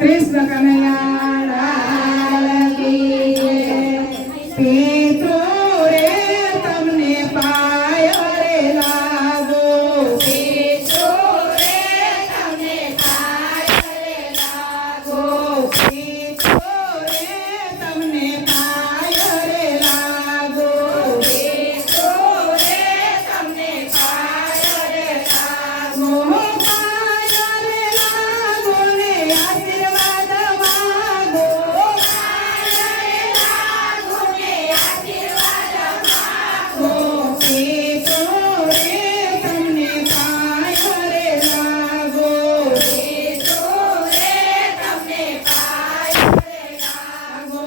कृष्ण कन्हैया लाल की पितृ रे तमने पायो रे लागो पितृ रे तमने पायो रे लागो पितृ रे तमने पायो रे लागो पितृ रे तमने पायो रे लागो पायो रे लागो ने आशीर्वाद मागो पायो रे लागो ने आशीर्वाद मागो पितृ रे तमने पायो रे लागो पितृ रे तमने पायो रे लागो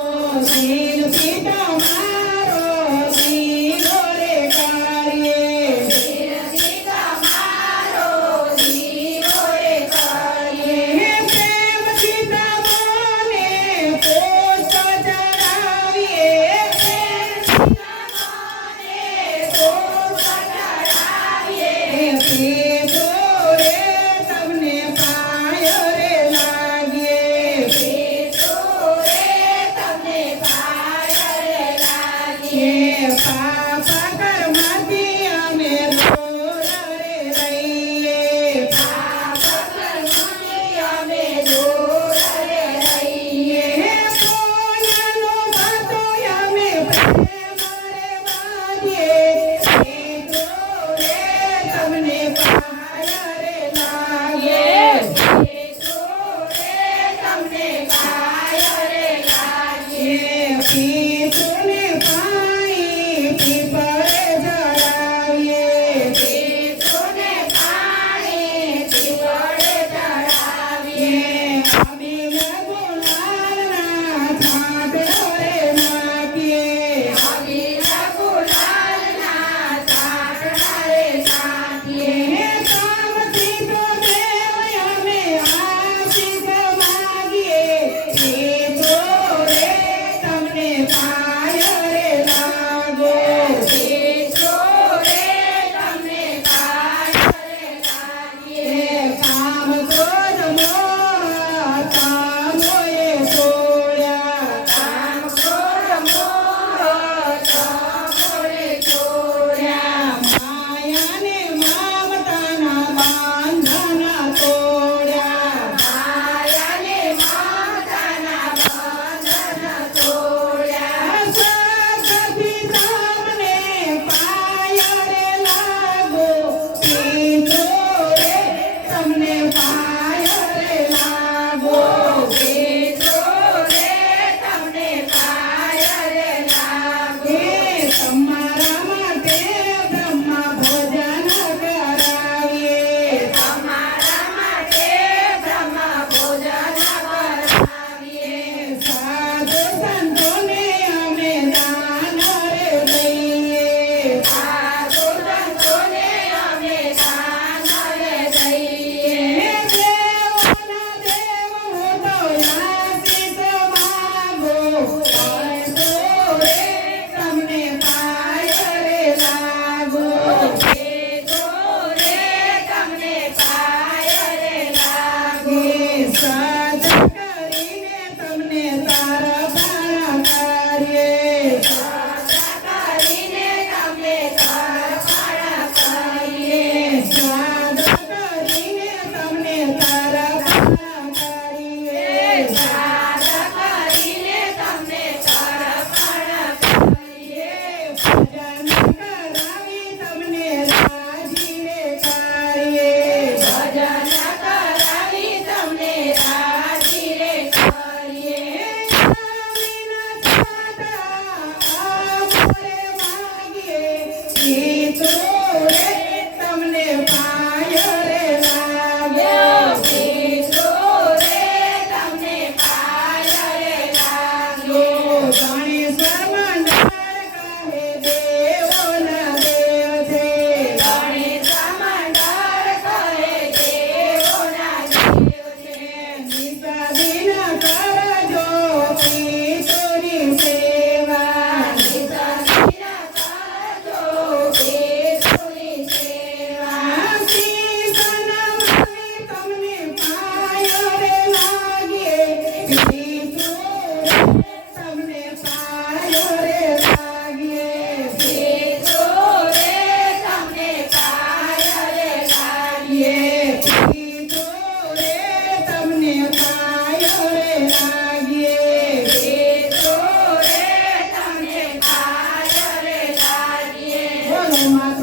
सीन सीता मारो सीनो रे कार्ये सीन सीता मारो सीनो रे कार्ये प्रेम सीता मोने पोष चढ़ाविए प्रेम सीता मोने पोष चढ़ाविए पितृ रे तमने पायो रे लागिए पितृ रे तमने पायो रे लागिए पाप कर्मથી અમે દૂર રે રહીએ પાપ કર્મથી અમે દૂર રે રહીએ પુણ્યનો વાતો અમે પ્રેમ રે માગીએ પિતૃ રે તમને પાયો રે લાગીએ પિતૃ રે તમને પાયો રે લાગીએ પિતૃને પાણી પીપળે ચડાવીએ પિતૃને પાણી પીપળે ચડાવીએ અબીલ ગુલાલના છાંટો રે નાખીએ અબીલ ગુલાલના છાંટડા રે નાખીએ કામથી તો દેવ અમે આશીષ માગીએ પિતૃ રે તમને પાયો રે લાગો પિતૃ રે તમને પાયો રે લાગીએ કામ ક્રોધ મોહ કામોએ છોડ્યા કામ ક્રોધ મોહ કામોએ છોડ્યા માયાને મમતાના બંધન તોડ્યા માયાને મમતાના બંધન તોડ્યા સદગતિ તમને પાયો રે લાગો પિતૃ રે તમને પાયો રે લાગો પિતૃ રે તમને પાયો રે લાગે તમારા માટે બ્રહ્મા ભોજન કરાવીએ તમારા માટે બ્રહ્મા ભોજન કરાવીએ સાધુ સંતોને અમે દાન રે દઈએ સાધુ સંતોને અમે દાન રે દઈએ દેવોના દેવ હું તો આશીષ માગો પિતૃ રે તમને પાયો રે લાગો પિતૃ રે તમને પાયો રે લાગે સજ કરીને તમને તરફાણા કરીએ સજ કરીને તમને તરફાણા કરીએ સજ કરીને તમને તરફાણા કરીએ સજ કરીને તમને તરફાણા કરીએ ભજન કરાવી તમને રાજી રે કરીએ ભજન કરાવી તમને રાજી માતા